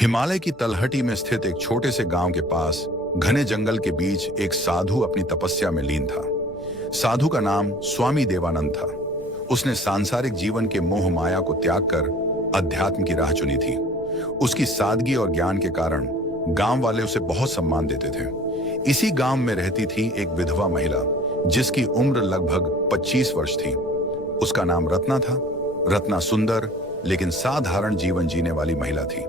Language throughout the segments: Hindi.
हिमालय की तलहटी में स्थित एक छोटे से गांव के पास घने जंगल के बीच एक साधु अपनी तपस्या में लीन था। साधु का नाम स्वामी देवानंद था। उसने सांसारिक जीवन के मोह माया को त्याग कर अध्यात्म की राह चुनी थी। उसकी सादगी और ज्ञान के कारण गांव वाले उसे बहुत सम्मान देते थे। इसी गांव में रहती थी एक विधवा महिला जिसकी उम्र लगभग 25 वर्ष थी। उसका नाम रत्ना था। रत्ना सुंदर लेकिन साधारण जीवन जीने वाली महिला थी।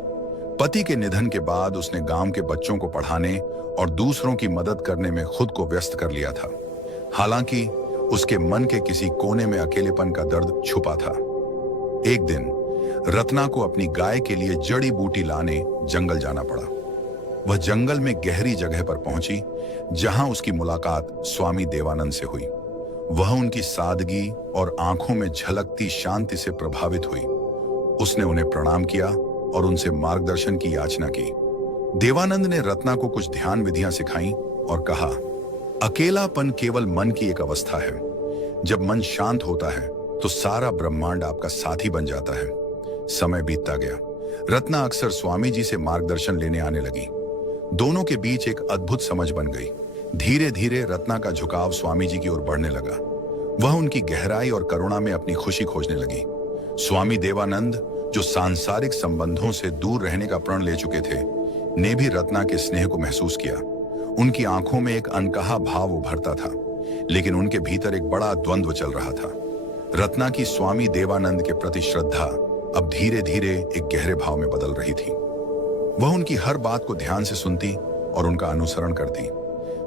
पति के निधन के बाद उसने गांव के बच्चों को पढ़ाने और दूसरों की मदद करने में खुद को व्यस्त कर लिया था। हालांकि उसके मन के किसी कोने में अकेलेपन का दर्द छुपा था। एक दिन रत्ना को अपनी गाय के लिए जड़ी बूटी लाने जंगल जाना पड़ा। वह जंगल में गहरी जगह पर पहुंची जहां उसकी मुलाकात स्वामी देवानंद से हुई। वह उनकी सादगी और आंखों में झलकती शांति से प्रभावित हुई। उसने उन्हें प्रणाम किया और उनसे मार्गदर्शन की याचना की। देवानंद ने रत्ना को कुछ ध्यान विधियां सिखाईं और कहा, अकेलापन केवल मन की एक अवस्था है। जब मन शांत होता है तो सारा ब्रह्मांड आपका साथी बन जाता है। समय बीतता गया। रत्ना अक्सर स्वामी जी से मार्गदर्शन लेने आने लगी। दोनों के बीच एक अद्भुत समझ बन गई। धीरे धीरे रत्ना का झुकाव स्वामी जी की ओर बढ़ने लगा। वह उनकी गहराई और करुणा में अपनी खुशी खोजने लगी। स्वामी देवानंद, जो सांसारिक संबंधों से दूर रहने का प्रण ले चुके थे, ने भी रत्ना के स्नेह को महसूस किया। उनकी आंखों में एक अनकहा भाव उभरता था, लेकिन उनके भीतर एक बड़ा द्वंद्व चल रहा था। रत्ना की स्वामी देवानंद के प्रति श्रद्धा अब धीरे धीरे एक गहरे भाव में बदल रही थी। वह उनकी हर बात को ध्यान से सुनती और उनका अनुसरण करती।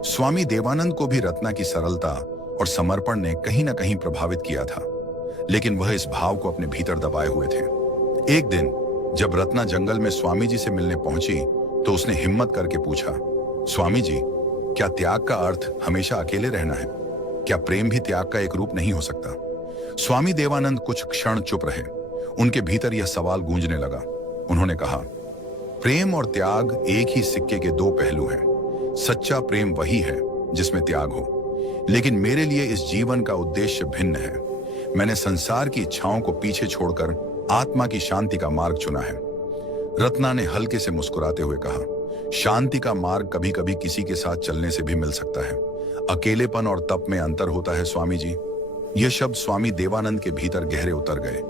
स्वामी देवानंद को भी रत्ना की सरलता और समर्पण ने कहीं न कहीं प्रभावित किया था, लेकिन वह इस भाव को अपने भीतर दबाए हुए थे। एक दिन जब रत्ना जंगल में स्वामी जी से मिलने पहुंची तो उसने हिम्मत करके पूछा, स्वामी जी, क्या त्याग का अर्थ हमेशा अकेले रहना है? क्या प्रेम भी त्याग का एक रूप नहीं हो सकता? स्वामी देवानंद कुछ क्षण चुप रहे। उनके भीतर यह सवाल गूंजने लगा। उन्होंने कहा, प्रेम और त्याग एक ही सिक्के के दो पहलू हैं। सच्चा प्रेम वही है जिसमें त्याग हो, लेकिन मेरे लिए इस जीवन का उद्देश्य भिन्न है। मैंने संसार की इच्छाओं को पीछे छोड़कर आत्मा की शांति का मार्ग चुना है। रत्ना ने हल्के से मुस्कुराते हुए कहा, शांति का मार्ग कभी कभी किसी के साथ चलने से भी मिल सकता है। अकेलेपन और तप में अंतर होता है स्वामी जी। यह शब्द स्वामी देवानंद के भीतर गहरे उतर गए।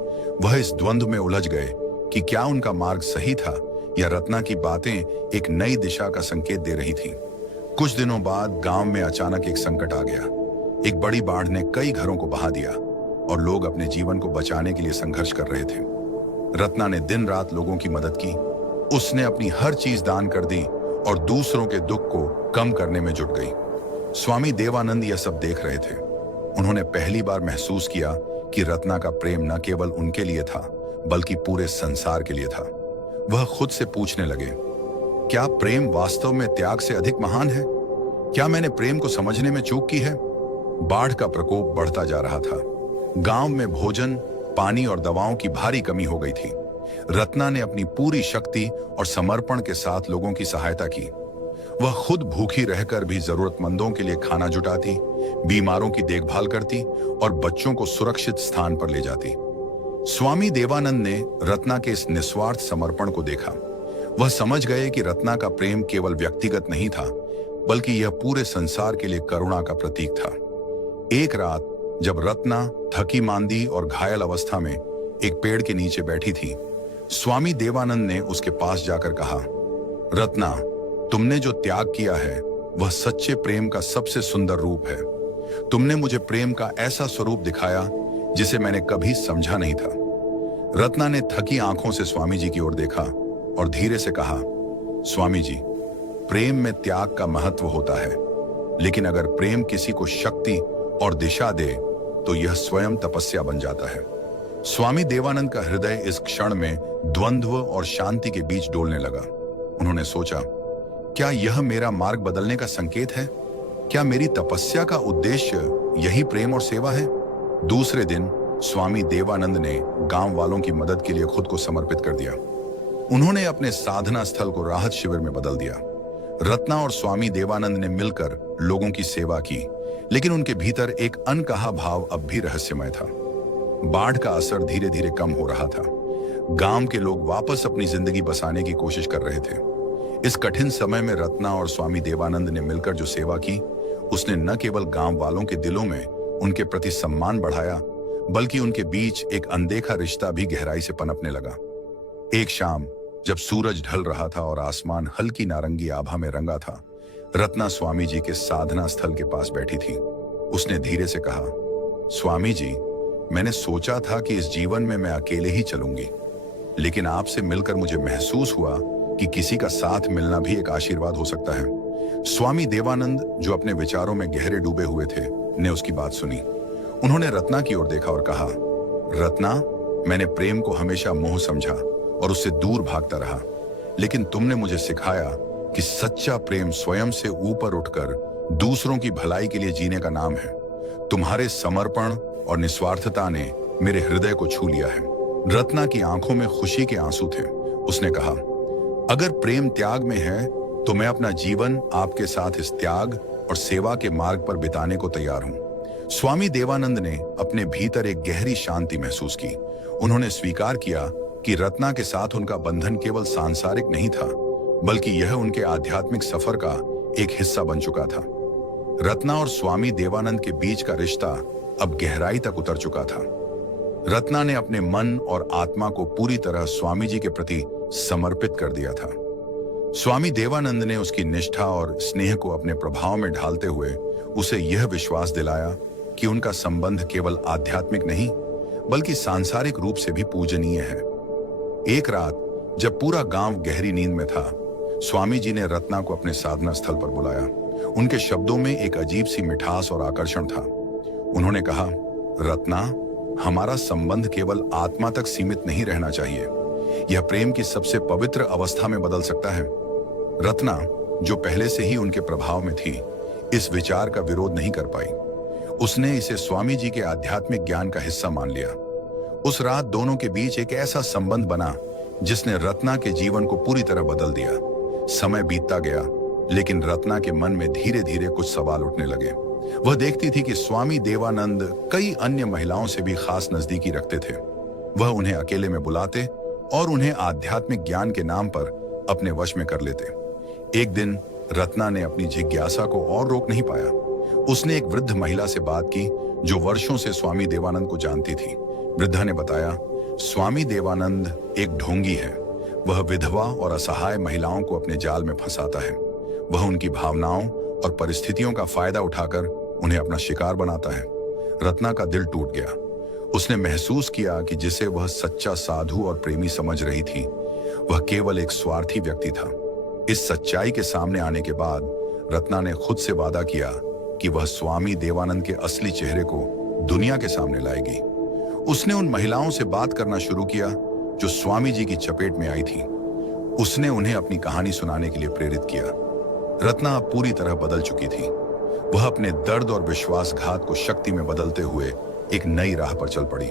वह इस द्वंद्व में उलझ गए कि क्या उनका मार्ग सही था या रत्ना की बातें एक नई दिशा का संकेत दे रही थी। कुछ दिनों बाद गांव में अचानक एक संकट आ गया। एक बड़ी बाढ़ ने कई घरों को बहा दिया और लोग अपने जीवन को बचाने के लिए संघर्ष कर रहे थे। रत्ना ने दिन रात लोगों की मदद की। उसने अपनी हर चीज दान कर दी और दूसरों के दुख को कम करने में जुट गई। स्वामी देवानंद यह सब देख रहे थे। उन्होंने पहली बार महसूस किया कि रत्ना का प्रेम न केवल उनके लिए था बल्कि पूरे संसार के लिए था। वह खुद से पूछने लगे, क्या प्रेम वास्तव में त्याग से अधिक महान है? क्या मैंने प्रेम को समझने में चूक की है? बाढ़ का प्रकोप बढ़ता जा रहा था। गांव में भोजन, पानी और दवाओं की भारी कमी हो गई थी। रत्ना ने अपनी पूरी शक्ति और समर्पण के साथ लोगों की सहायता की। वह खुद भूखी रहकर भी जरूरतमंदों के लिए खाना जुटाती, बीमारों की देखभाल करती और बच्चों को सुरक्षित स्थान पर ले जाती। स्वामी देवानंद ने रत्ना के इस निस्वार्थ समर्पण को देखा। वह समझ गए कि रत्ना का प्रेम केवल व्यक्तिगत नहीं था, बल्कि यह पूरे संसार के लिए करुणा का प्रतीक था। एक रात जब रत्ना थकी मांदी और घायल अवस्था में एक पेड़ के नीचे बैठी थी, स्वामी देवानंद ने उसके पास जाकर कहा, रत्ना, तुमने जो त्याग किया है वह सच्चे प्रेम का सबसे सुंदर रूप है। तुमने मुझे प्रेम का ऐसा स्वरूप दिखाया जिसे मैंने कभी समझा नहीं था। रत्ना ने थकी आंखों से स्वामी जी की ओर देखा और धीरे से कहा, स्वामी जी, प्रेम में त्याग का महत्व होता है, लेकिन अगर प्रेम किसी को शक्ति और दिशा दे तो यह स्वयं तपस्या बन जाता है। स्वामी देवानंद का हृदय इस क्षण में द्वंद्व और शांति के बीच डोलने लगा। उन्होंने सोचा, क्या यह मेरा मार्ग बदलने का संकेत है? क्या मेरी तपस्या का उद्देश्य यही प्रेम और सेवा है? दूसरे दिन स्वामी देवानंद ने गांव वालों की मदद के लिए खुद को समर्पित कर दिया। उन्होंने अपने साधना स्थल को राहत शिविर में बदल दिया। रत्ना और स्वामी देवानंद ने मिलकर लोगों की सेवा की, लेकिन उनके भीतर एक अनकहा भाव अब भी रहस्यमय था। बाढ़ का असर धीरे धीरे कम हो रहा था। गांव के लोग वापस अपनी जिंदगी बसाने की कोशिश कर रहे थे। इस कठिन समय में रत्ना और स्वामी देवानंद ने मिलकर जो सेवा की, उसने न केवल गांव वालों के दिलों में उनके प्रति सम्मान बढ़ाया, बल्कि उनके बीच एक अनदेखा रिश्ता भी गहराई से पनपने लगा। एक शाम जब सूरज ढल रहा था और आसमान हल्की नारंगी आभा में रंगा था, रत्ना स्वामी जी के साधना स्थल के पास बैठी थी। उसने धीरे से कहा, स्वामी जी, मैंने सोचा था कि इस जीवन में मैं अकेले ही चलूंगी, लेकिन आपसे मिलकर मुझे महसूस हुआ कि किसी का साथ मिलना भी एक आशीर्वाद हो सकता है। स्वामी देवानंद, जो अपने विचारों में गहरे डूबे हुए थे, ने उसकी बात सुनी। उन्होंने रत्ना की ओर देखा और कहा, रत्ना, मैंने प्रेम को हमेशा मोह समझा और उससे दूर भागता रहा, लेकिन तुमने मुझे सिखाया कि सच्चा प्रेम स्वयं से ऊपर उठकर दूसरों की भलाई के लिए जीने का नाम है। तुम्हारे समर्पण और निस्वार्थता ने मेरे हृदय को छू लिया है। रत्ना की आंखों में खुशी के आंसू थे। उसने कहा, अगर प्रेम त्याग में है तो मैं अपना जीवन आपके साथ इस त्याग और सेवा के मार्ग पर बिताने को तैयार हूं। स्वामी देवानंद ने अपने भीतर एक गहरी शांति महसूस की। उन्होंने स्वीकार किया कि रत्ना के साथ उनका बंधन केवल सांसारिक नहीं था, बल्कि यह उनके आध्यात्मिक सफर का एक हिस्सा बन चुका था। रत्ना और स्वामी देवानंद के बीच का रिश्ता अब गहराई तक उतर चुका था। रत्ना ने अपने मन और आत्मा को पूरी तरह स्वामी जी के प्रति समर्पित कर दिया था। स्वामी देवानंद ने उसकी निष्ठा और स्नेह को अपने प्रभाव में ढालते हुए उसे यह विश्वास दिलाया कि उनका संबंध केवल आध्यात्मिक नहीं, बल्कि सांसारिक रूप से भी पूजनीय है। एक रात जब पूरा गांव गहरी नींद में था, स्वामी जी ने रत्ना को अपने साधना स्थल पर बुलाया। उनके शब्दों में एक अजीब सी मिठास और आकर्षण था। उन्होंने कहा, रत्ना, हमारा संबंध केवल आत्मा तक सीमित नहीं रहना चाहिए, यह प्रेम की सबसे पवित्र अवस्था में बदल सकता है। रत्ना, जो पहले से ही उनके प्रभाव में थी, इस विचार का विरोध नहीं कर पाई। उसने इसे स्वामी जी के आध्यात्मिक ज्ञान का हिस्सा मान लिया। उस रात दोनों के बीच एक ऐसा संबंध बना जिसने रत्ना के जीवन को पूरी तरह बदल दिया। समय बीतता गया, लेकिन रत्ना के मन में धीरे धीरे कुछ सवाल उठने लगे। वह देखती थी कि स्वामी देवानंद कई अन्य महिलाओं से भी खास नजदीकी रखते थे। वह उन्हें अकेले में बुलाते और उन्हें आध्यात्मिक ज्ञान के नाम पर अपने वश में कर लेते। एक दिन रत्ना ने अपनी जिज्ञासा को और रोक नहीं पाया। उसने एक वृद्ध महिला से बात की जो वर्षों से स्वामी देवानंद को जानती थी। वृद्धा ने बताया, स्वामी देवानंद एक ढोंगी है। वह विधवा और असहाय महिलाओं को अपने जाल में फंसाता है। वह उनकी भावनाओं और परिस्थितियों का फायदा उठाकर उन्हें अपना शिकार बनाता है। रत्ना का दिल टूट गया। उसने महसूस किया कि जिसे वह सच्चा साधु और प्रेमी समझ रही थी, वह केवल एक स्वार्थी व्यक्ति था। इस सच्चाई के सामने आने के बाद रत्ना ने खुद से वादा किया कि वह स्वामी देवानंद के असली चेहरे को दुनिया के सामने लाएगी। उसने उन महिलाओं से बात करना शुरू किया जो स्वामी जी की चपेट में आई थी। उसने उन्हें अपनी कहानी सुनाने के लिए प्रेरित किया। रत्ना अब पूरी तरह बदल चुकी थी। वह अपने दर्द और विश्वासघात को शक्ति में बदलते हुए एक नई राह पर चल पड़ी।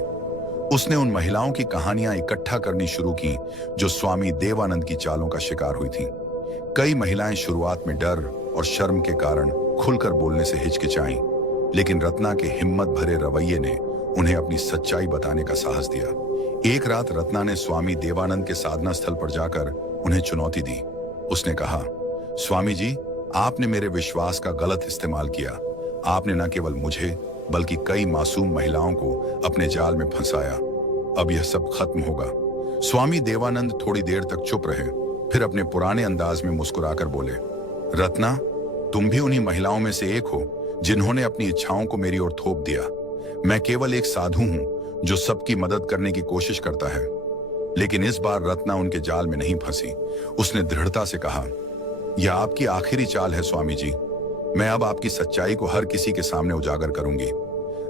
उसने उन महिलाओं की कहानियां इकट्ठा करनी शुरू की जो स्वामी देवानंद की चालों का शिकार हुई थीं। कई महिलाएं शुरुआत में डर और शर्म के कारण खुलकर बोलने से हिचकिचाईं, लेकिन रत्ना के हिम्मत भरे रवैये ने उन्हें अपनी सच्चाई बताने का साहस दिया। एक रात रत्ना ने स्वामी देवानंद के साधना स्थल पर जाकर उन्हें चुनौती दी। उसने कहा, स्वामी जी, आपने मेरे विश्वास का गलत इस्तेमाल किया। आपने न केवल मुझे बल्कि कई मासूम महिलाओं को अपने जाल में फंसाया। अब यह सब खत्म होगा। स्वामी देवानंद थोड़ी देर तक चुप रहे, फिर अपने पुराने अंदाज में मुस्कुराकर बोले, रत्ना, तुम भी उन्हीं महिलाओं में से एक हो जिन्होंने अपनी इच्छाओं को मेरी ओर थोप दिया। मैं केवल एक साधु हूं जो सबकी मदद करने की कोशिश करता है। लेकिन इस बार रत्ना उनके जाल में नहीं फंसी। उसने दृढ़ता से कहा, यह आपकी आखिरी चाल है स्वामी जी। मैं अब आपकी सच्चाई को हर किसी के सामने उजागर करूंगी।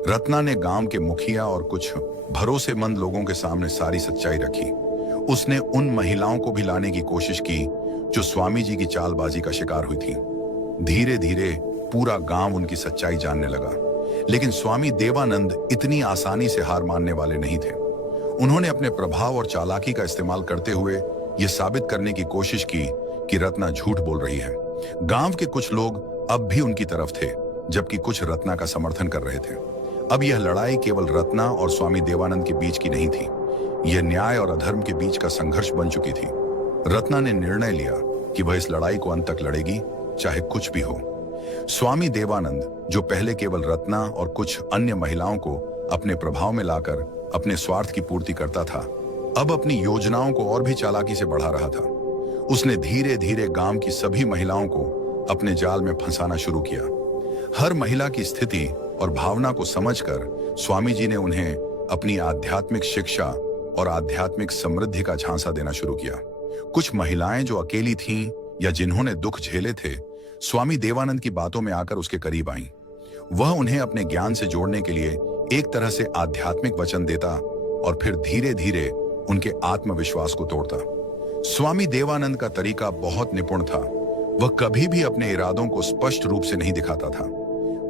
रत्ना ने गांव के मुखिया और कुछ भरोसेमंद लोगों के सामने सारी सच्चाई रखी। उसने उन महिलाओं को भी लाने की कोशिश की जो स्वामी जी की चालबाजी का शिकार हुई थी। धीरे धीरे पूरा गांव उनकी सच्चाई जानने लगा। लेकिन स्वामी देवानंद इतनी आसानी से हार मानने वाले नहीं थे। उन्होंने अपने प्रभाव और चालाकी का इस्तेमाल करते हुए यह साबित करने की कोशिश की कि रत्ना झूठ बोल रही है। गांव के कुछ लोग अब भी उनकी तरफ थे, जबकि कुछ रत्ना का समर्थन कर रहे थे। अब यह लड़ाई केवल रत्ना और स्वामी देवानंद के बीच की नहीं थी, यह न्याय और अधर्म के बीच का संघर्ष बन चुकी थी। रत्ना ने निर्णय लिया कि वह इस लड़ाई को अंत तक लड़ेगी, चाहे कुछ भी हो। स्वामी देवानंद, जो पहले केवल रत्ना और कुछ अन्य महिलाओं को अपने प्रभाव में लाकर अपने स्वार्थ की पूर्ति करता था, अब अपनी योजनाओं को और भी चालाकी से बढ़ा रहा था। उसने धीरे धीरे गांव की सभी महिलाओं को अपने जाल में फंसाना शुरू किया। हर महिला की स्थिति और भावना को समझकर स्वामी जी ने उन्हें अपनी आध्यात्मिक शिक्षा और आध्यात्मिक समृद्धि का झांसा देना शुरू किया। कुछ महिलाएं जो अकेली थीं या जिन्होंने दुख झेले थे, स्वामी देवानंद की बातों में आकर उसके करीब आईं। वह उन्हें अपने ज्ञान से जोड़ने के लिए एक तरह से आध्यात्मिक वचन देता और फिर धीरे धीरे उनके आत्मविश्वास को तोड़ता। स्वामी देवानंद का तरीका बहुत निपुण था। वह कभी भी अपने इरादों को स्पष्ट रूप से नहीं दिखाता था।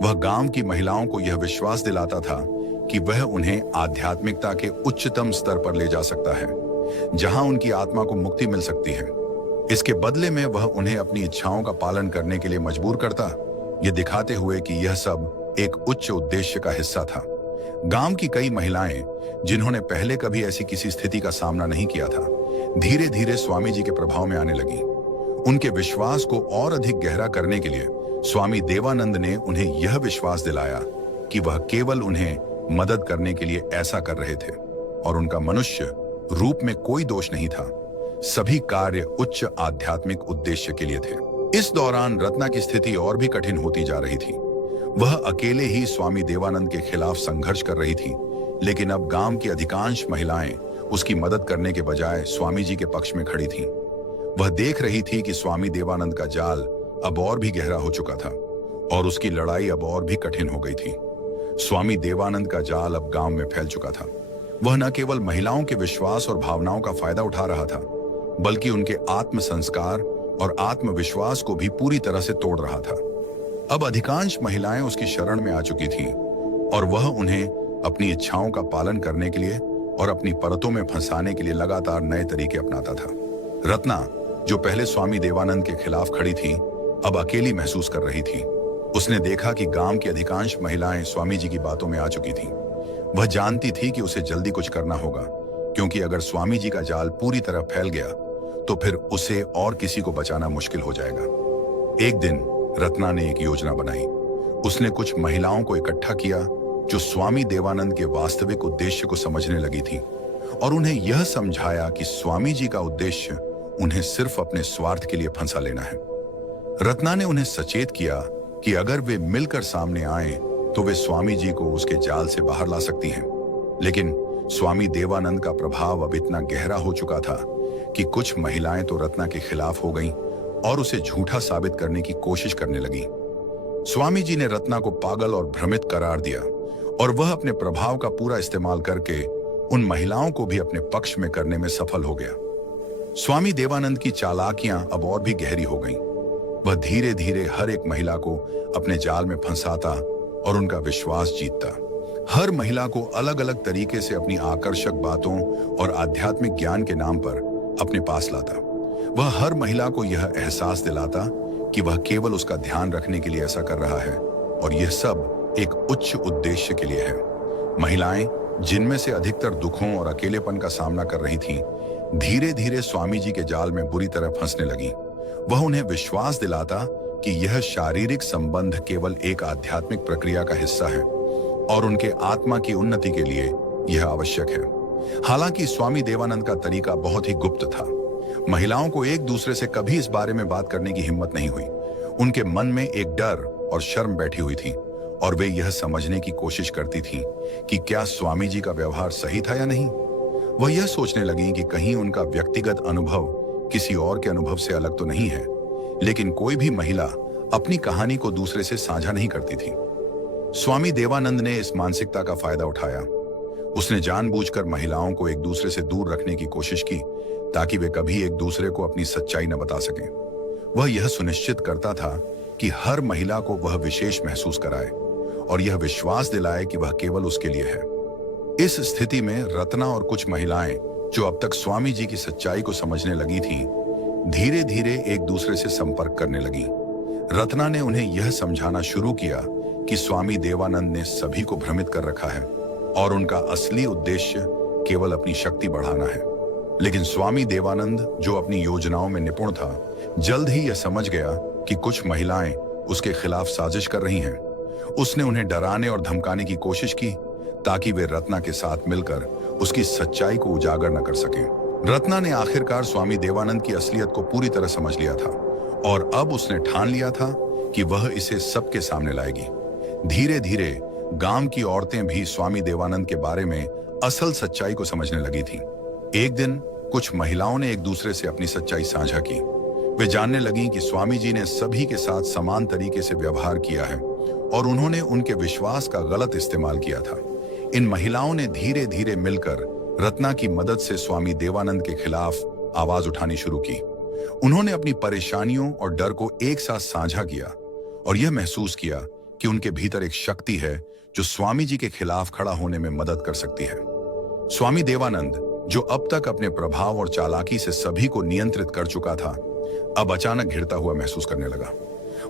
वह गांव की महिलाओं को यह विश्वास दिलाता था कि वह उन्हें आध्यात्मिकता के उच्चतम स्तर पर ले जा सकता है, जहां उनकी आत्मा को मुक्ति मिल सकती है। इसके बदले में वह उन्हें अपनी इच्छाओं का पालन करने के लिए मजबूर करता, यह दिखाते हुए कि यह सब एक उच्च उद्देश्य का हिस्सा था। गांव की कई महिलाएं, जिन्होंने पहले कभी ऐसी किसी स्थिति का सामना नहीं किया था, धीरे धीरे स्वामी जी के प्रभाव में आने लगी। उनके विश्वास को और अधिक गहरा करने के लिए स्वामी देवानंद ने उन्हें यह विश्वास दिलाया कि वह केवल उन्हें मदद करने के लिए ऐसा कर रहे थे और उनका मनुष्य रूप में कोई दोष नहीं था। सभी कार्य उच्च आध्यात्मिक उद्देश्य के लिए थे। इस दौरान रत्ना की स्थिति और भी कठिन होती जा रही थी। वह अकेले ही स्वामी देवानंद के खिलाफ संघर्ष कर रही थी, लेकिन अब गांव की अधिकांश महिलाएं उसकी मदद करने के बजाय स्वामी जी के पक्ष में खड़ी थीं। वह देख रही थी कि स्वामी देवानंद का जाल अब और भी गहरा हो चुका था और उसकी लड़ाई अब और भी कठिन हो गई थी। स्वामी देवानंद का जाल अब गांव में फैल चुका था। वह न केवल महिलाओं के विश्वास और भावनाओं का फायदा उठा रहा था, बल्कि उनके आत्म संस्कार और आत्मविश्वास को भी पूरी तरह से तोड़ रहा था। अब अधिकांश महिलाएं उसकी शरण में आ चुकी थीं और वह उन्हें अपनी इच्छाओं का पालन करने के लिए और अपनी परतों में फंसाने के लिए लगातार नए तरीके अपनाता था। रत्ना, जो पहले स्वामी देवानंद के खिलाफ खड़ी थी, अब अकेली महसूस कर रही थी। उसने देखा कि गांव की अधिकांश महिलाएं स्वामी जी की बातों में आ चुकी थीं। वह जानती थी कि उसे जल्दी कुछ करना होगा, क्योंकि अगर स्वामी जी का जाल पूरी तरह फैल गया तो फिर उसे और किसी को बचाना मुश्किल हो जाएगा। एक दिन रत्ना ने एक योजना बनाई। उसने कुछ महिलाओं को इकट्ठा किया जो स्वामी देवानंद के वास्तविक उद्देश्य को समझने लगी थी और उन्हें यह समझाया कि स्वामी जी का उद्देश्य उन्हें सिर्फ अपने स्वार्थ के लिए फंसा लेना है। रत्ना ने उन्हें सचेत किया कि अगर वे मिलकर सामने आए तो वे स्वामी जी को उसके जाल से बाहर ला सकती हैं। लेकिन स्वामी देवानंद का प्रभाव अब इतना गहरा हो चुका था कि कुछ महिलाएं तो रत्ना के खिलाफ हो गईं और उसे झूठा साबित करने की कोशिश करने लगी। स्वामी जी ने रत्ना को पागल और भ्रमित करार दिया और वह अपने प्रभाव का पूरा इस्तेमाल करके उन महिलाओं को भी अपने पक्ष में करने में सफल हो गया। स्वामी देवानंद की चालाकियां अब और भी गहरी हो गईं। वह धीरे धीरे हर एक महिला को अपने जाल में फंसाता और उनका विश्वास जीतता। हर महिला को अलग अलग तरीके से अपनी आकर्षक बातों और आध्यात्मिक ज्ञान के नाम पर अपने पास लाता। वह हर महिला को यह एहसास दिलाता कि वह केवल उसका ध्यान रखने के लिए ऐसा कर रहा है और यह सब एक उच्च उद्देश्य के लिए है। महिलाएं, जिनमें से अधिकतर दुखों और अकेलेपन का सामना कर रही थीं, धीरे धीरे स्वामी जी के जाल में बुरी तरह फंसने लगी। वह उन्हें विश्वास दिलाता कि यह शारीरिक संबंध केवल एक आध्यात्मिक प्रक्रिया का हिस्सा है और उनके आत्मा की उन्नति के लिए यह आवश्यक है। हालांकि स्वामी देवानंद का तरीका बहुत ही गुप्त था। महिलाओं को एक दूसरे से कभी इस बारे में बात करने की हिम्मत नहीं हुई। उनके मन में एक डर और शर्म बैठी हुई थी और वे यह समझने की कोशिश करती थीं कि क्या स्वामी जी का व्यवहार सही था या नहीं। वह यह सोचने लगी कि कहीं उनका व्यक्तिगत अनुभव किसी और के अनुभव से अलग तो नहीं है। लेकिन कोई भी महिला अपनी कहानी को दूसरे से साझा नहीं करती थी। स्वामी देवानंद ने इस मानसिकता का फायदा उठाया। उसने जानबूझकर महिलाओं को एक दूसरे से दूर रखने की कोशिश की ताकि वे कभी एक दूसरे को अपनी सच्चाई न बता सकें। वह यह सुनिश्चित करता था कि हर महिला को वह विशेष महसूस कराए और यह विश्वास दिलाए कि वह केवल उसके लिए है। इस स्थिति में रत्ना और कुछ महिलाएं जो अब तक स्वामी जी की सच्चाई को समझने लगी थीं, धीरे धीरे एक दूसरे से संपर्क करने लगी। रत्ना ने उन्हें यह समझाना शुरू किया कि स्वामी देवानंद ने सभी को भ्रमित कर रखा है और उनका असली उद्देश्य केवल अपनी शक्ति बढ़ाना है। लेकिन स्वामी देवानंद, जो अपनी योजनाओं में निपुण था, जल्द ही यह समझ गया कि कुछ महिलाएं उसके खिलाफ साजिश कर रही हैं। उसने उन्हें डराने और धमकाने की कोशिश की ताकि वे रत्ना के साथ मिलकर उसकी सच्चाई को उजागर न कर सकें। रत्ना ने आखिरकार स्वामी देवानंद की असलियत को पूरी तरह समझ लिया था और अब उसने ठान लिया था कि वह इसे सबके सामने लाएगी। धीरे धीरे गांव की औरतें भी स्वामी देवानंद के बारे में असल सच्चाई को समझने लगी थीं। एक दिन कुछ महिलाओं ने एक दूसरे से अपनी सच्चाई साझा की। वे जानने लगीं कि स्वामी जी ने सभी के साथ समान तरीके से व्यवहार किया है और उन्होंने उनके विश्वास का गलत इस्तेमाल किया था। इन महिलाओं ने धीरे धीरे मिलकर रत्ना की मदद से स्वामी देवानंद के खिलाफ आवाज उठानी शुरू की। उन्होंने अपनी परेशानियों और डर को एक साथ साझा किया और यह महसूस किया कि उनके भीतर एक शक्ति है जो स्वामी जी के खिलाफ खड़ा होने में मदद कर सकती है। स्वामी देवानंद, जो अब तक अपने प्रभाव और चालाकी से सभी को नियंत्रित कर चुका था, अब अचानक घिरता हुआ महसूस करने लगा।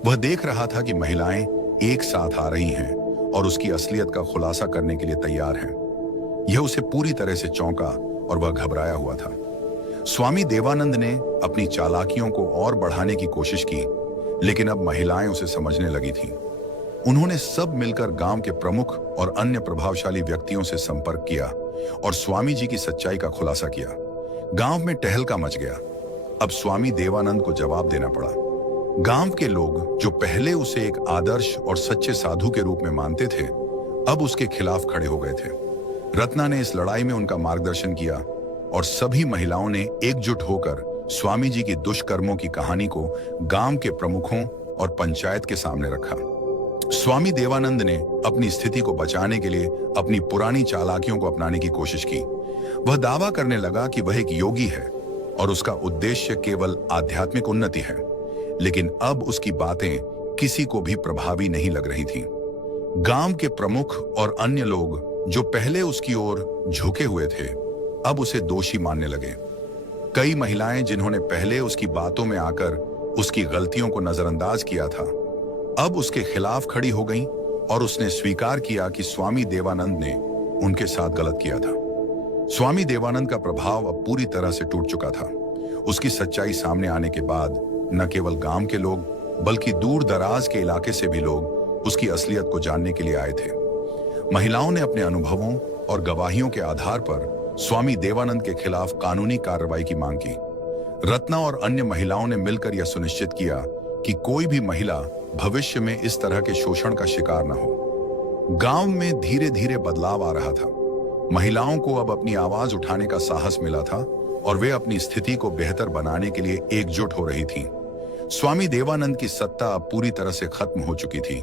वह देख रहा था कि महिलाएं एक साथ आ रही हैं और उसकी असलियत का खुलासा करने के लिए तैयार हैं। यह उसे पूरी तरह से चौंका और वह घबराया हुआ था। स्वामी देवानंद ने अपनी चालाकियों को और बढ़ाने की कोशिश की, लेकिन अब महिलाएं उसे समझने लगी थीं। उन्होंने सब मिलकर गांव के प्रमुख और अन्य प्रभावशाली व्यक्तियों से संपर्क किया और स्वामी जी की सच्चाई का खुलासा किया। गांव में टहलका मच गया। अब स्वामी देवानंद को जवाब देना पड़ा। गांव के लोग, जो पहले उसे एक आदर्श और सच्चे साधु के रूप में मानते थे, अब उसके खिलाफ खड़े हो गए थे। रत्ना ने इस लड़ाई में उनका मार्गदर्शन किया और सभी महिलाओं ने एकजुट होकर स्वामी जी की दुष्कर्मों की कहानी को गांव के प्रमुखों और पंचायत के सामने रखा। स्वामी देवानंद ने अपनी स्थिति को बचाने के लिए अपनी पुरानी चालाकियों को अपनाने की कोशिश की। वह दावा करने लगा कि वह एक योगी है और उसका उद्देश्य केवल आध्यात्मिक उन्नति है, लेकिन अब उसकी बातें किसी को भी प्रभावी नहीं लग रही थीं। गांव के प्रमुख और अन्य लोग, जो पहले उसकी ओर झुके हुए थे, अब उसे दोषी मानने लगे। कई महिलाएं, जिन्होंने पहले उसकी बातों में आकर उसकी गलतियों को नजरअंदाज किया था, अब उसके खिलाफ खड़ी हो गईं और उसने स्वीकार किया कि स्वामी देवानंद ने उनके साथ गलत किया था। स्वामी देवानंद का प्रभाव अब पूरी तरह से टूट चुका था। उसकी सच्चाई सामने आने के बाद न केवल गांव के लोग, बल्कि दूर दराज के इलाके से भी लोग उसकी असलियत को जानने के लिए आए थे। महिलाओं ने अपने अनुभवों और गवाहियों के आधार पर स्वामी देवानंद के खिलाफ कानूनी कार्रवाई की मांग की। रत्ना और अन्य महिलाओं ने मिलकर यह सुनिश्चित किया कि कोई भी महिला भविष्य में इस तरह के शोषण का शिकार न हो। गांव में धीरे धीरे बदलाव आ रहा था। महिलाओं को अब अपनी आवाज उठाने का साहस मिला था और वे अपनी स्थिति को बेहतर बनाने के लिए एकजुट हो रही थीं। स्वामी देवानंद की सत्ता अब पूरी तरह से खत्म हो चुकी थी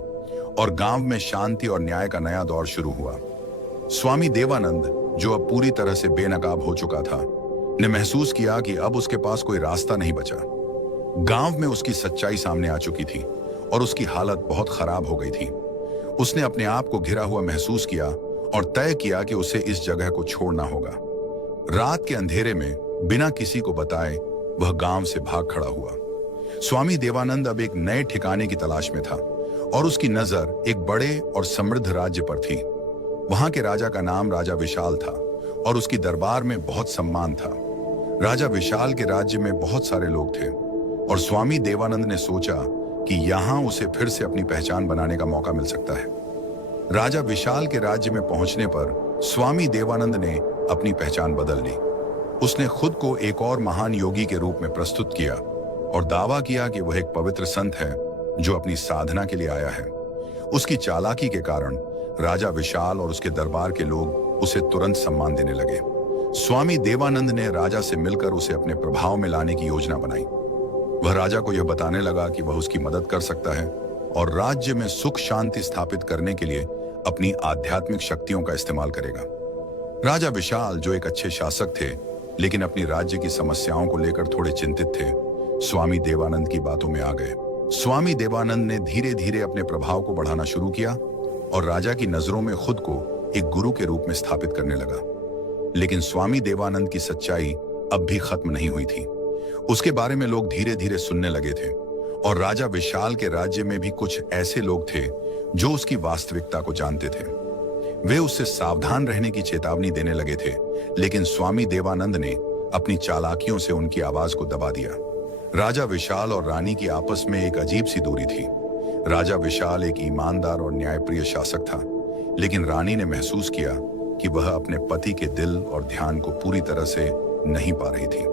और गांव में शांति और न्याय का नया दौर शुरू हुआ। स्वामी देवानंद, जो अब पूरी तरह से बेनकाब हो चुका था, ने महसूस किया कि अब उसके पास कोई रास्ता नहीं बचा। गांव में उसकी सच्चाई सामने आ चुकी थी और उसकी हालत बहुत खराब हो गई थी। उसने अपने आप को घिरा हुआ महसूस किया और तय किया कि उसे इस जगह को छोड़ना होगा। रात के अंधेरे में बिना किसी को बताए वह गांव से भाग खड़ा हुआ। स्वामी देवानंद अब एक नए ठिकाने की तलाश में था और उसकी नजर एक बड़े और समृद्ध राज्य पर थी। वहां के राजा का नाम राजा विशाल था और उसकी दरबार में बहुत सम्मान था। राजा विशाल के राज्य में बहुत सारे लोग थे और स्वामी देवानंद ने सोचा कि यहां उसे फिर से अपनी पहचान बनाने का मौका मिल सकता है। राजा विशाल के राज्य में पहुंचने पर स्वामी देवानंद ने अपनी पहचान बदल ली। उसने खुद को एक और महान योगी के रूप में प्रस्तुत किया और दावा किया कि वह एक पवित्र संत है जो अपनी साधना के लिए आया है। उसकी चालाकी के कारण राजा विशाल और उसके दरबार के लोग उसे तुरंत सम्मान देने लगे। स्वामी देवानंद ने राजा से मिलकर उसे अपने प्रभाव में लाने की योजना बनाई। वह राजा को यह बताने लगा कि वह उसकी मदद कर सकता है और राज्य में सुख शांति स्थापित करने के लिए अपनी आध्यात्मिक शक्तियों का इस्तेमाल करेगा। राजा विशाल, जो एक अच्छे शासक थे लेकिन अपनी राज्य की समस्याओं को लेकर थोड़े चिंतित थे, स्वामी देवानंद की बातों में आ गए। स्वामी देवानंद ने धीरे धीरे अपने प्रभाव को बढ़ाना शुरू किया और राजा की नजरों में खुद को एक गुरु के रूप में स्थापित करने लगा। लेकिन स्वामी देवानंद की सच्चाई अब भी खत्म नहीं हुई थी। उसके बारे में लोग धीरे धीरे सुनने लगे थे और राजा विशाल के राज्य में भी कुछ ऐसे लोग थे जो उसकी वास्तविकता को जानते थे। वे उससे सावधान रहने की चेतावनी देने लगे थे, लेकिन स्वामी देवानंद ने अपनी चालाकियों से उनकी आवाज को दबा दिया। राजा विशाल और रानी की आपस में एक अजीब सी दूरी थी। राजा विशाल एक ईमानदार और न्यायप्रिय शासक था, लेकिन रानी ने महसूस किया कि वह अपने पति के दिल और ध्यान को पूरी तरह से नहीं पा रही थी।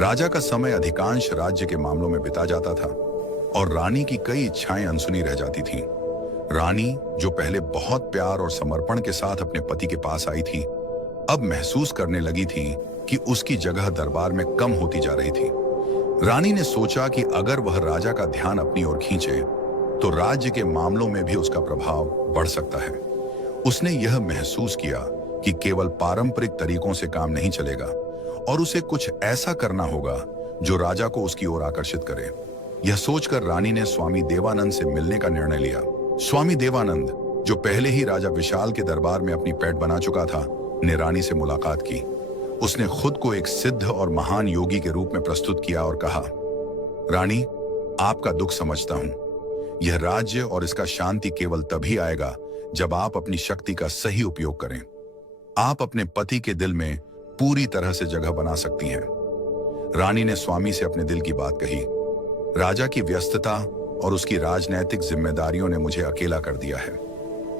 राजा का समय अधिकांश राज्य के मामलों में बिता जाता था और रानी की कई इच्छाएं अनसुनी रह जाती थीं। रानी, जो पहले बहुत प्यार और समर्पण के साथ अपने पति के पास आई थी, अब महसूस करने लगी थी कि उसकी जगह दरबार में कम होती जा रही थी। रानी ने सोचा कि अगर वह राजा का ध्यान अपनी ओर खींचे तो राज्य के मामलों में भी उसका प्रभाव बढ़ सकता है। उसने यह महसूस किया कि केवल पारंपरिक तरीकों से काम नहीं चलेगा और उसे कुछ ऐसा करना होगा जो राजा को उसकी ओर आकर्षित करे। यह सोचकर रानी ने स्वामी देवानंद से मिलने का निर्णय लिया। स्वामी देवानंद, जो पहले ही राजा विशाल के दरबार में अपनी पैठ बना चुका था, ने रानी से मुलाकात की। उसने खुद को एक सिद्ध और महान योगी के रूप में प्रस्तुत किया और कहा, रानी, आपका दुख समझता हूं। यह राज्य और इसका शांति केवल तभी आएगा जब आप अपनी शक्ति का सही उपयोग करें। आप अपने पति के दिल में पूरी तरह से जगह बना सकती हैं। रानी ने स्वामी से अपने दिल की बात कही। राजा की व्यस्तता और उसकी राजनैतिक जिम्मेदारियों ने मुझे अकेला कर दिया है।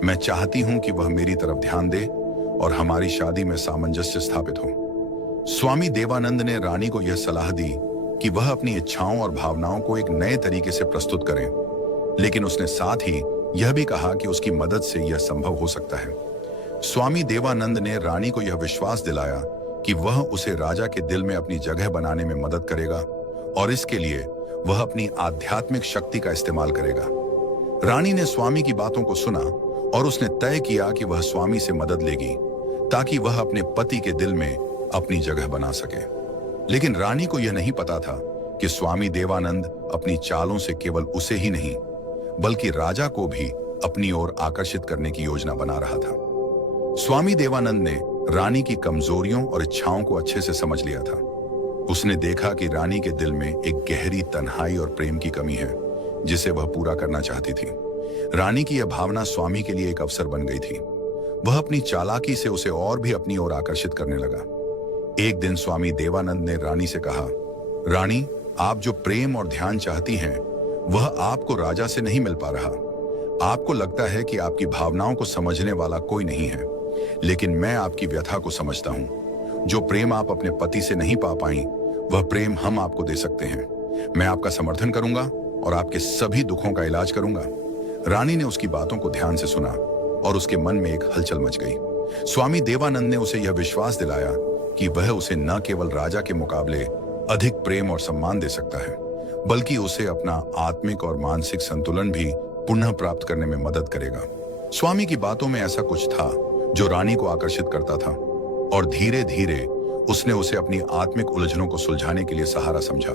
मैं चाहती हूं कि वह मेरी तरफ ध्यान दे और हमारी शादी में सामंजस्य स्थापित हो। स्वामी देवानंद ने रानी को यह सलाह दी कि वह अपनी इच्छाओं और भावनाओं को एक नए तरीके से प्रस्तुत करें, लेकिन उसने साथ ही यह भी कहा कि उसकी मदद से यह संभव हो सकता है। स्वामी देवानंद ने रानी को यह विश्वास दिलाया कि वह उसे राजा के दिल में अपनी जगह बनाने में मदद करेगा और इसके लिए वह अपनी आध्यात्मिक शक्ति का इस्तेमाल करेगा। रानी ने स्वामी की बातों को सुना और उसने तय किया कि वह स्वामी से मदद लेगी ताकि वह अपने पति के दिल में अपनी जगह बना सके। लेकिन रानी को यह नहीं पता था कि स्वामी देवानंद अपनी चालों से केवल उसे ही नहीं बल्कि राजा को भी अपनी ओर आकर्षित करने की योजना बना रहा था। स्वामी देवानंद ने रानी की कमजोरियों और इच्छाओं को अच्छे से समझ लिया था। उसने देखा कि रानी के दिल में एक गहरी तन्हाई और प्रेम की कमी है जिसे वह पूरा करना चाहती थी। रानी की यह भावना स्वामी के लिए एक अवसर बन गई थी। वह अपनी चालाकी से उसे और भी अपनी ओर आकर्षित करने लगा। एक दिन स्वामी देवानंद ने रानी से कहा, रानी, आप जो प्रेम और ध्यान चाहती हैं वह आपको राजा से नहीं मिल पा रहा। आपको लगता है कि आपकी भावनाओं को समझने वाला कोई नहीं है, लेकिन मैं आपकी व्यथा को समझता हूं। जो प्रेम आप अपने पति से नहीं पा पाई वह प्रेम हम आपको दे सकते हैं। मैं आपका समर्थन करूंगा और आपके सभी दुखों का इलाज करूंगा। रानी ने उसकी बातों को ध्यान से सुना और उसके मन में एक हलचल मच गई। स्वामी देवानंद ने उसे यह विश्वास दिलाया कि वह उसे न केवल राजा के मुकाबले अधिक प्रेम और सम्मान दे सकता है, बल्कि उसे अपना आत्मिक और मानसिक संतुलन भी पुनः प्राप्त करने में मदद करेगा। स्वामी की बातों में ऐसा कुछ था जो रानी को आकर्षित करता था और धीरे धीरे उसने उसे अपनी आत्मिक उलझनों को सुलझाने के लिए सहारा समझा।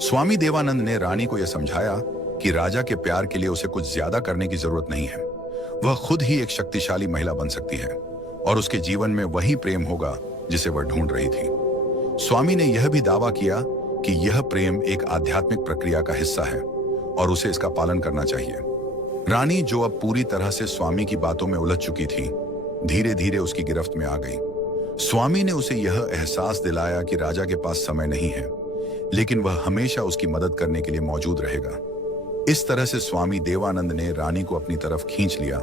स्वामी देवानंद ने रानी को यह समझाया कि राजा के प्यार के लिए उसे कुछ ज्यादा करने की जरूरत नहीं है। वह खुद ही एक शक्तिशाली महिला बन सकती है और उसके जीवन में वही प्रेम होगा जिसे वह ढूंढ रही थी। स्वामी ने यह भी दावा किया कि यह प्रेम एक आध्यात्मिक प्रक्रिया का हिस्सा है और उसे इसका पालन करना चाहिए। रानी, जो अब पूरी तरह से स्वामी की बातों में उलझ चुकी थी, धीरे धीरे उसकी गिरफ्त में आ गई। स्वामी ने उसे यह एहसास दिलाया कि राजा के पास समय नहीं है, लेकिन वह हमेशा उसकी मदद करने के लिए मौजूद रहेगा। इस तरह से स्वामी देवानंद ने रानी को अपनी तरफ खींच लिया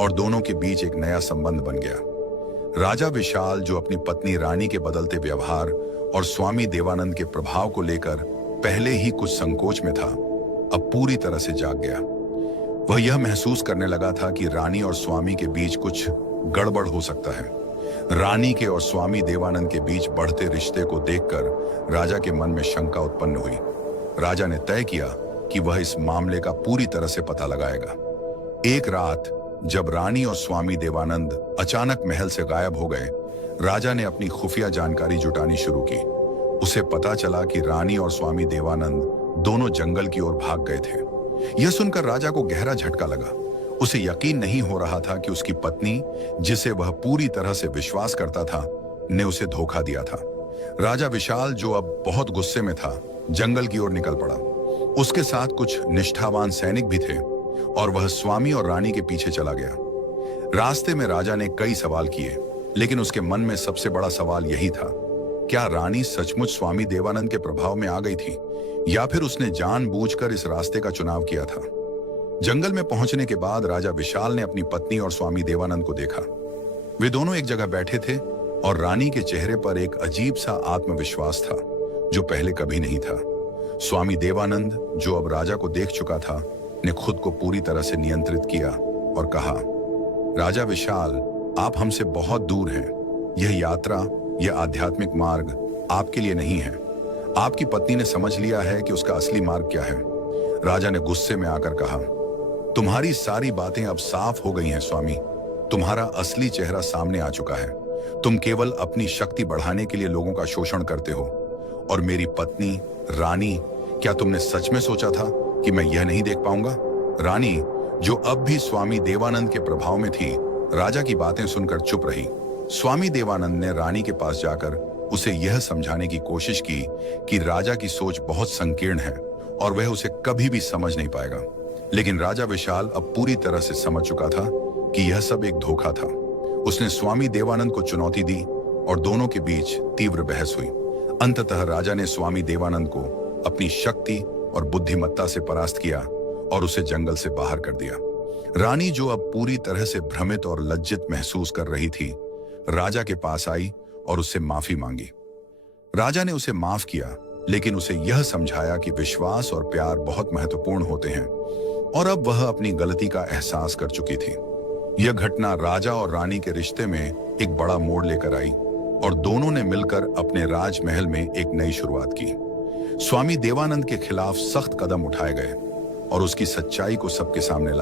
और दोनों के बीच एक नया संबंध बन गया। राजा विशाल, जो अपनी पत्नी रानी के बदलते व्यवहार और स्वामी देवानंद के प्रभाव को लेकर पहले ही कुछ संकोच में था, अब पूरी तरह से जाग गया। वह यह महसूस करने लगा था कि रानी और स्वामी के बीच कुछ गड़बड़ हो सकता है। रानी के और स्वामी देवानंद के बीच बढ़ते रिश्ते को देखकर राजा के मन में शंका उत्पन्न हुई। राजा ने तय किया कि वह इस मामले का पूरी तरह से पता लगाएगा। एक रात जब रानी और स्वामी देवानंद अचानक महल से गायब हो गए, राजा ने अपनी खुफिया जानकारी जुटानी शुरू की। उसे पता चला कि रानी और स्वामी देवानंद दोनों जंगल की ओर भाग गए थे। यह सुनकर राजा को गहरा झटका लगा। उसे यकीन नहीं हो रहा था कि उसकी पत्नी, जिसे वह पूरी तरह से विश्वास करता था, ने उसे धोखा दिया था। राजा विशाल, जो अब बहुत गुस्से में था, जंगल की ओर निकल पड़ा। उसके साथ कुछ निष्ठावान सैनिक भी थे और वह स्वामी और रानी के पीछे चला गया। रास्ते में राजा ने कई सवाल किए, लेकिन उसके मन में सबसे बड़ा सवाल यही था, क्या रानी सचमुच स्वामी देवानंद के प्रभाव में आ गई थी, या फिर उसने जानबूझकर इस रास्ते का चुनाव किया था। जंगल में पहुंचने के बाद राजा विशाल ने अपनी पत्नी और स्वामी देवानंद को देखा। वे दोनों एक जगह बैठे थे और रानी के चेहरे पर एक अजीब सा आत्मविश्वास था जो पहले कभी नहीं था। स्वामी देवानंद, जो अब राजा को देख चुका था, ने खुद को पूरी तरह से नियंत्रित किया और कहा, राजा विशाल, आप हमसे बहुत दूर हैं। यह यात्रा, यह आध्यात्मिक मार्ग आपके लिए नहीं है। आपकी पत्नी ने समझ लिया है कि उसका असली मार्ग क्या है। राजा ने गुस्से में आकर कहा, तुम्हारी सारी बातें अब साफ हो गई हैं स्वामी। तुम्हारा असली चेहरा सामने आ चुका है। तुम केवल अपनी शक्ति बढ़ाने के लिए लोगों का शोषण करते हो। और मेरी पत्नी रानी, क्या तुमने सच में सोचा था कि मैं यह नहीं देख पाऊंगा? रानी, जो अब भी स्वामी देवानंद के प्रभाव में थी, राजा की बातें सुनकर चुप रही। स्वामी देवानंद ने रानी के पास जाकर उसे यह समझाने की कोशिश की कि राजा की सोच बहुत संकीर्ण है और वह उसे कभी भी समझ नहीं पाएगा। लेकिन राजा विशाल अब पूरी तरह से समझ चुका था कि यह सब एक धोखा था। उसने स्वामी देवानंद को चुनौती दी और दोनों के बीच तीव्र बहस हुई। अंततः राजा ने स्वामी देवानंद को अपनी शक्ति और बुद्धिमत्ता से परास्त किया और उसे जंगल से बाहर कर दिया। रानी, जो अब पूरी तरह से भ्रमित और लज्जित महसूस कर रही थी, राजा के पास आई और उससे माफी मांगी। राजा ने उसे माफ किया, लेकिन उसे यह समझाया कि विश्वास और प्यार बहुत महत्वपूर्ण होते हैं और अब वह अपनी गलती का एहसास कर चुकी थी। यह घटना राजा और रानी के रिश्ते में एक बड़ा मोड़ लेकर आई और दोनों ने मिलकर अपने राजमहल में एक नई शुरुआत की। स्वामी देवानंद के खिलाफ सख्त कदम उठाए गए और उसकी सच्चाई को सबके सामने लाया।